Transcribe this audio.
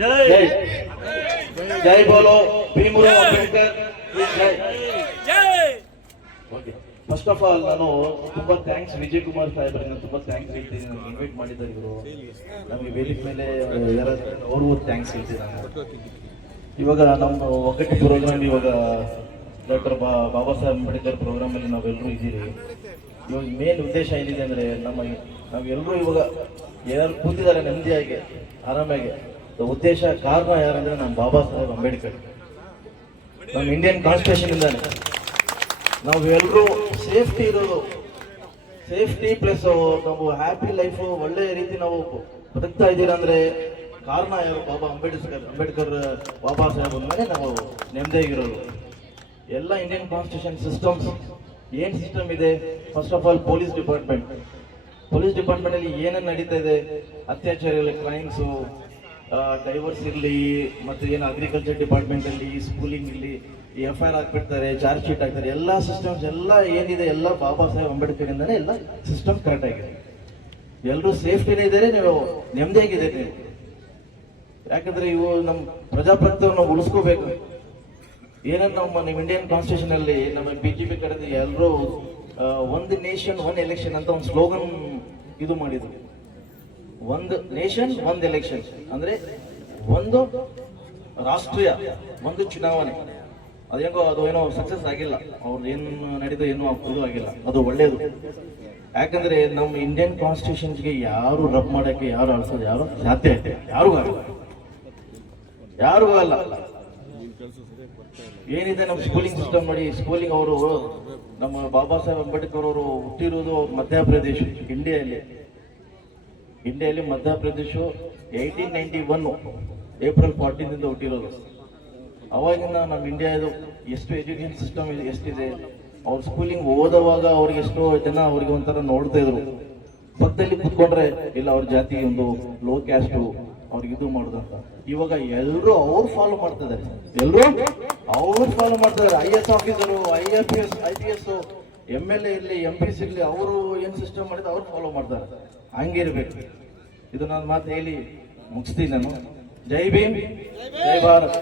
ಜೈ ಜೈ ಜೈ. Okay. First of all ನಾನು ತುಂಬಾ ಥ್ಯಾಂಕ್ಸ್ ವಿಜಯ್ ಕುಮಾರ್ ಸಾಹೇಬ್ರಿಗೆ, ನಾನು ತುಂಬಾ ಥ್ಯಾಂಕ್ಸ್ ಹೇಳ್ತೀನಿ. ನನಗೆ ಇನ್ವೈಟ್ ಮಾಡಿದ್ದಾರೆ ಇವರು. ನಮಗೆ ವೇದಿಕೆ ಮೇಲೆ ಯಾರಾದ್ರೂ ಅವ್ರಿಗೂ ಥ್ಯಾಂಕ್ಸ್ ಹೇಳ್ತೀನಿ ಇವಾಗ ನಮ್ಮ ಒಗ್ಗಟ್ಟು ಪ್ರೋಗ್ರಾಮ್ ಇವಾಗ ಡಾಕ್ಟರ್ ಬಾ, ಬಾಬಾ ಸಾಹೇಬ್ ಅಂಬೇಡ್ಕರ್ ಪ್ರೋಗ್ರಾಮ್ ಅಲ್ಲಿ ನಾವೆಲ್ಲರೂ ಇದ್ದೀರಿ ಇವಾಗ ಮೇನ್ ಉದ್ದೇಶ ಏನಿದೆ ಅಂದ್ರೆ ನಮ್ಮ ನಾವೆಲ್ಲರೂ ಇವಾಗ ಯಾರು ಕೂತಿದ್ದಾರೆ ನೆಮ್ಮದಿಯಾಗಿ, ಆರಾಮಾಗಿ. ಉದ್ದೇಶ, ಕಾರಣ ಯಾರಂದ್ರೆ ನಮ್ಮ ಬಾಬಾ ಸಾಹೇಬ್ ಅಂಬೇಡ್ಕರ್. ನಮ್ಮ ಇಂಡಿಯನ್ ಕಾನ್ಸ್ಟಿಟ್ಯೂಷನ್ ಇಂದಾನೆ. ನಾವು ಎಲ್ಲರೂ ಸೇಫ್ಟಿ ಇರೋದು. ಸೇಫ್ಟಿ ಪ್ಲಸ್ ನಾವು ಹ್ಯಾಪಿ ಲೈಫ್ ಒಳ್ಳೆ ರೀತಿ ನಾವು ಬದುಕ್ತಾ ಇದ್ದೀರಾ ಅಂದ್ರೆ ಕಾರಣ ಯಾರು? ಬಾಬಾ ಅಂಬೇಡ್ಕರ್ ಅಂಬೇಡ್ಕರ್, ಬಾಬಾ ಸಾಹೇಬ್ ಅಂದ್ಮೇಲೆ ನಾವು ನೆಮ್ಮದಿಯಾಗಿರೋದು. ಎಲ್ಲ ಇಂಡಿಯನ್ ಕಾನ್ಸ್ಟಿಟ್ಯೂಷನ್ ಸಿಸ್ಟಮ್ಸ್ ಏನ್ ಸಿಸ್ಟಮ್ ಇದೆ? First of all police department police department ಅಲ್ಲಿ ಏನೇನು ನಡೀತಾ ಇದೆ ಅತ್ಯಾಚಾರ ಇರಲಿ ಕ್ರೈಮ್ಸು ಡೈವರ್ಸ್ ಇರಲಿ, ಮತ್ತೆ ಏನು ಅಗ್ರಿಕಲ್ಚರ್ ಡಿಪಾರ್ಟ್ಮೆಂಟ್ ಅಲ್ಲಿ ಸ್ಕೂಲಿಂಗ್ ಇರಲಿ ಎಫ್ ಐ ಆರ್ ಹಾಕ್ಬಿಡ್ತಾರೆ ಚಾರ್ಜ್ ಶೀಟ್ ಹಾಕ್ತಾರೆ, ಎಲ್ಲ ಸಿಸ್ಟಮ್ಸ್ ಎಲ್ಲ ಏನಿದೆ, ಎಲ್ಲ ಬಾಬಾ ಸಾಹೇಬ್ ಅಂಬೇಡ್ಕರ್ ಇಂದಾನೆ ಎಲ್ಲ ಸಿಸ್ಟಮ್ ಕರೆಕ್ಟ್ ಆಗಿದೆ. ಎಲ್ಲರೂ ಸೇಫ್ಟಿನೇ ಇದ್ದಾರೆ ನೀವು ನೆಮ್ಮದಿಯಾಗಿದೆ ನೀವು. ಯಾಕಂದ್ರೆ ಇವು ನಮ್ಮ ಪ್ರಜಾಪ್ರಭುತ್ವವನ್ನು ಉಳಿಸ್ಕೋಬೇಕು. ಏನನ್ನ ನಮ್ಮ ನಿಮ್ಮ ಇಂಡಿಯನ್ ಕಾನ್ಸ್ಟಿಟ್ಯೂಷನ್ ಅಲ್ಲಿ, ನಮ್ಮ ಪಿ ಕಡೆದು ಎಲ್ಲರೂ ಒಂದು ನೇಷನ್ ಒನ್ ಎಲೆಕ್ಷನ್ ಅಂತ ಒಂದು ಸ್ಲೋಗನ್ ಇದು ಮಾಡಿದ್ರು ಒಂದು ನೇಷನ್ ಒಂದು ಎಲೆಕ್ಷನ್ ಅಂದ್ರೆ ಒಂದು ರಾಷ್ಟ್ರೀಯ, ಒಂದು ಚುನಾವಣೆ. ಅದೇನೋ ಅದು ಏನೋ ಸಕ್ಸಸ್ ಆಗಿಲ್ಲ. ಅವ್ರು ಏನು ನಡೀತು ಏನು ಇದು ಆಗಿಲ್ಲ. ಅದು ಒಳ್ಳೇದು. ಯಾಕಂದ್ರೆ ನಮ್ಮ ಇಂಡಿಯನ್ ಕಾನ್ಸ್ಟಿಟ್ಯೂಷನ್ಸ್ಗೆ ಯಾರು ರಬ್ ಮಾಡಕ್ಕೆ, ಯಾರು ಅಳಿಸೋದು, ಯಾರು ಸಾಧ್ಯ ಇದೆ ಯಾರಿಗೂ ಆಗಲ್ಲ. ಯಾರಿಗೂ ಅಲ್ಲ ಏನಿದೆ ನಮ್ಮ ಸ್ಕೂಲಿಂಗ್ ಸಿಸ್ಟಮ್ ನೋಡಿ ಸ್ಕೂಲಿಂಗ್ ಅವರು, ನಮ್ಮ ಬಾಬಾ ಸಾಹೇಬ್ ಅಂಬೇಡ್ಕರ್ ಅವರು ಹುಟ್ಟಿರೋದು ಮಧ್ಯಪ್ರದೇಶ ಇಂಡಿಯಲ್ಲಿ ಇಂಡಿಯಲ್ಲಿ Madhya Pradesh eighteen ninety one April ಫಾರ್ಟೀನಿಂದ ಹುಟ್ಟಿರೋದು. ಅವಾಗಿಂದ ನಮ್ಮ ಇಂಡಿಯಾದು ಎಷ್ಟು ಎಜುಕೇಷನ್ ಸಿಸ್ಟಮ್ ಎಷ್ಟಿದೆ, ಅವ್ರ ಸ್ಕೂಲಿಂಗ್ ಓದುವಾಗ ಅವ್ರಿಗೆ ಎಷ್ಟೋ ಜನ ಅವ್ರಿಗೆ ಒಂಥರ ನೋಡ್ತಾ ಇದ್ರು. ಪಕ್ಕದಲ್ಲಿ ಕುತ್ಕೊಂಡ್ರೆ, ಇಲ್ಲ, ಅವ್ರ ಜಾತಿ ಒಂದು ಲೋ ಕ್ಯಾಸ್ಟ್ ಅವ್ರಿಗೆ ಇದು ಮಾಡುದು ಅಂತ ಇವಾಗ ಎಲ್ಲರೂ ಅವ್ರು ಫಾಲೋ ಮಾಡ್ತಿದ್ದಾರೆ. ಎಲ್ಲರೂ ಅವ್ರು ಫಾಲೋ ಮಾಡ್ತಿದ್ದಾರೆ. I S officer I F S I P S M L A ಇರಲಿ ಎಂ ಪಿಸ್ ಇರಲಿ ಅವರು ಏನು ಸಿಸ್ಟಮ್ ಮಾಡಿದ್ರು ಅವ್ರು ಫಾಲೋ ಮಾಡ್ತಾರೆ. ಹಂಗಿರ್ಬೇಕು. ಇದು ನಾನು ಮಾತು ಹೇಳಿ ಮುಗಿಸ್ತೀನಿ ನಾನು. ಜೈ ಭೀಮ್. ಜೈ ಭಾರತ್.